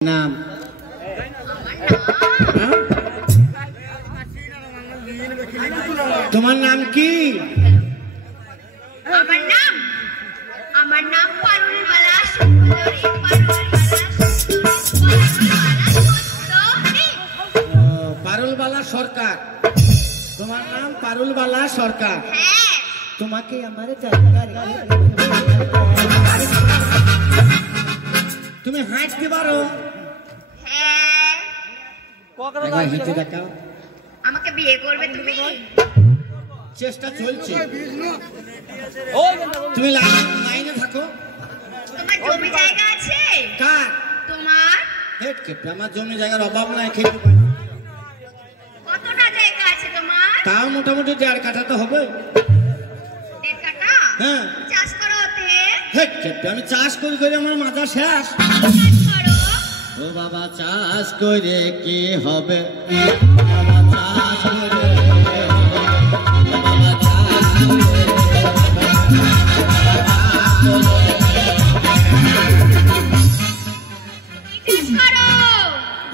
नाम तुम्हार नाम की पारुलवाला सरकार तुम्हार नाम पारुलवाला सरकार तुम्हें हमारे तुम्हें हाঁটতে পারো হেঁটে দেখাও আমাকে বিয়ে করবে তুমি চেষ্টা চলছে তুমি লাইনে থাকো তোমার জমি জায়গা আছে কার তোমার হেড কেটে আমার জমি জায়গার অভাব নাই কতটা জায়গা আছে তোমার তাও মোটামুটি 1.5 কাঠা তো হবে 1.5 কাঠা হ্যাঁ চাষ করো ওতে হেড কেটে আমি চাষ করি করে আমার মাথা শেষ করো ও বাবা চাষ করে কি হবে বাবা চাষ করে বাবা চাষ করো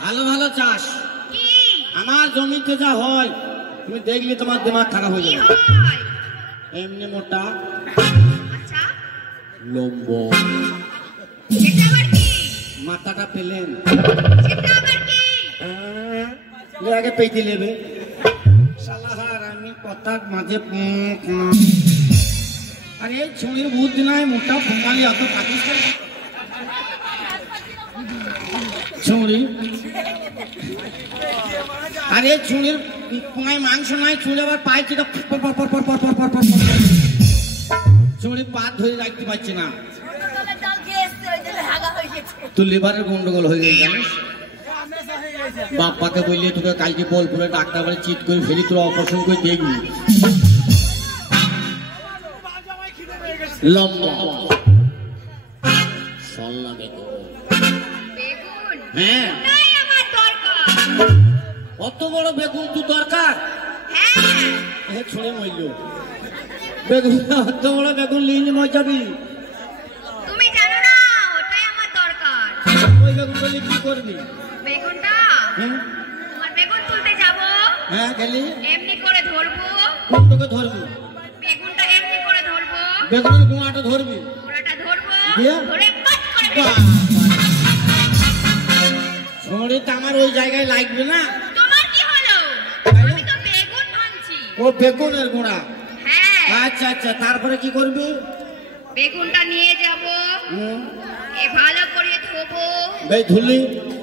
ভালো ভালো চাষ কি আমার জমিতে যা হয় তুমি দেখলে তোমার দিমাগ খারাপ হয়ে কি যাবে হয় এমনি মোটা আচ্ছা লম্বা এটা আবার কি মাথাটা পেলেন এটা আবার কি আগে পেতে নেবে শালাহার আমি কথার মাঝে আরে এই ছুঁড়ির বুদ্ধি নাই মোটা ফোঙালি অত কাটিস ছুঁড়ি আরে ছুঁড়ির পোঙায় মাংস নাই ছুঁড়ে আবার পায়ে চিটা ছুঁড়ি পা ধরে রাখতে পারছি না তোর লিভারের গন্ডগোল হয়ে গেছে জানিস বাপ্পাকে বললে তোকে কালকে বোলপুরে ডাক্তার বাড়ি চিট করে ফেলি তোর অপারেশন করে দেখবি লম্বা সল্লা বেগুন বেগুন হ্যাঁ নাই আমার দরকার অত বড় বেগুন তুই দরকার হ্যাঁ ছুঁড়ে মরল বেগুন অত বড় বেগুন নিয়ে মর যাবি তুমি জানো না ওটাই আমার দরকার ওই বেগুন বলে কি করবি বেগুনটা হ্যাঁ তোমার বেগুন তুলতে যাব হ্যাঁ গেলি এমনি করে ধরবো কোন তোকে ধরবি বেগুনটা এমনি করে ধরবো বেগুনের গোড়াটা ধরবি ওটা ধরবো দিয়ে? ধরে পাট করে ছড়িতে আমার ওই জায়গায় লাগবে না তোমার কি হলো আমি তো বেগুন ভাঙছি ও বেগুনের গোড়া হ্যাঁ আচ্ছা আচ্ছা তারপরে কি করবি বেগুনটা নিয়ে যাব এ ভালো করে ধোবো বেশ ধুলি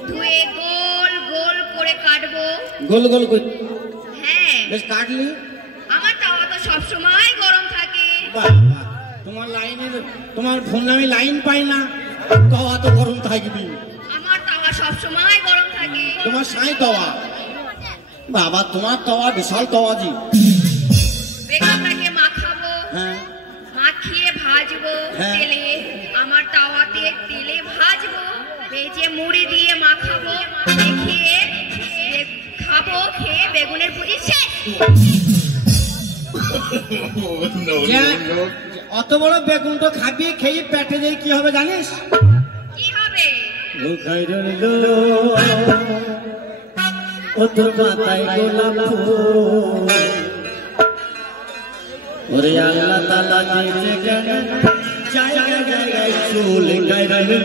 ধুয়ে গোল গোল করে কাটবো গোল গোল করে হ্যাঁ বেশ কাটলি আমার তাওয়া তো সবসময় গরম থাকে বাহ বাহ তোমার লাইনের তোমার ফোনে আমি লাইন পাই না তাওয়া তো গরম থাকবি আমার তাওয়া সবসময় গরম থাকে তোমার সাই তাওয়া বাবা তোমার তাওয়া বিশাল তাওয়া জি বেগুনটাকে মাখাবো হ্যাঁ মাখিয়ে ভাজবো হ্যাঁ। তেলে আমার তাওয়াতে তেলে ভাজবো ভেজে মুড়ি দিয়ে মাখাবো খেয়ে খাবো খেয়ে বেগুনের পুজি শেষ অত বড় বেগুন তো খাবি খেয়ে পেটে দিয়ে কি হবে জানিস কি হবে ও তোর মাথায় গোলাপ ফুল ওরে আল্লাহ তাআলা দিয়েছে কেন জায়গা জায়গায় চুল গায়রে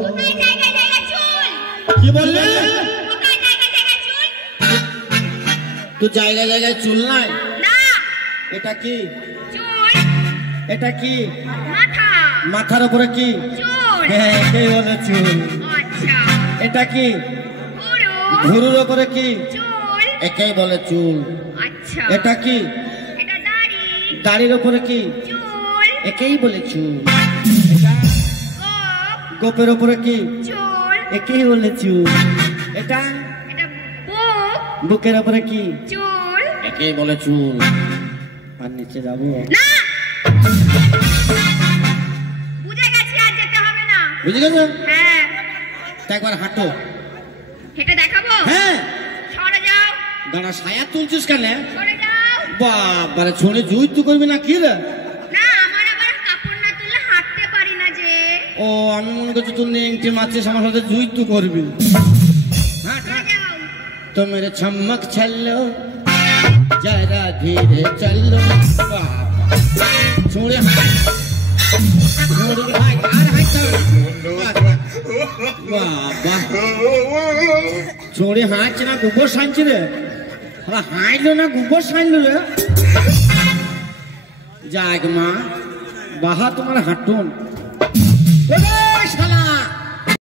কোথায় জায়গায় জায়গায় চুল কি বললে কোথায় জায়গায় জায়গায় চুল তো জায়গা জায়গায় চুল নাই না এটা কি চুল এটা কি মাথা মাথার উপরে কি চুল হ্যাঁ কে বলে চুল আচ্ছা এটা কি পুরো ভুরুর উপরে কি চুল একেই বলে চুল আচ্ছা এটা কি এটা দাড়ি দাড়ির উপরে কি চুল একেই বলে চুল এটা গোপ গোপের উপরে কি চুল একেই বলে চুল এটা এটা বুক বুকের উপরে কি চুল একেই বলে চুল আর নিচে যাবো না বুঝে গেছি আর যেতে হবে না বুঝে গেছো হ্যাঁ একবার হাঁটো হেঁটে দেখাবো হ্যাঁ সরে যাও দাঁড়া সায়া তুলছিস কেন? সরে যাও। বাবারে ছোঁড়ে জুই তু করবি না কি রে? না আমার আবার কাপড় না তুললে হাঁটতে পারি না যে। ও আমি মনে করছি তুই নেংটি মারছিস আমার সাথে জুই তু করবি। হ্যাঁ সরে যাও। तो मेरे चमक चलो जरा धीरे चलो छोड़े छोड़े हाथ ना गोबर साइंची रे हाइलो ना गोबर साइंलो रे जाग माँ बाहा तुम्हारा हाटून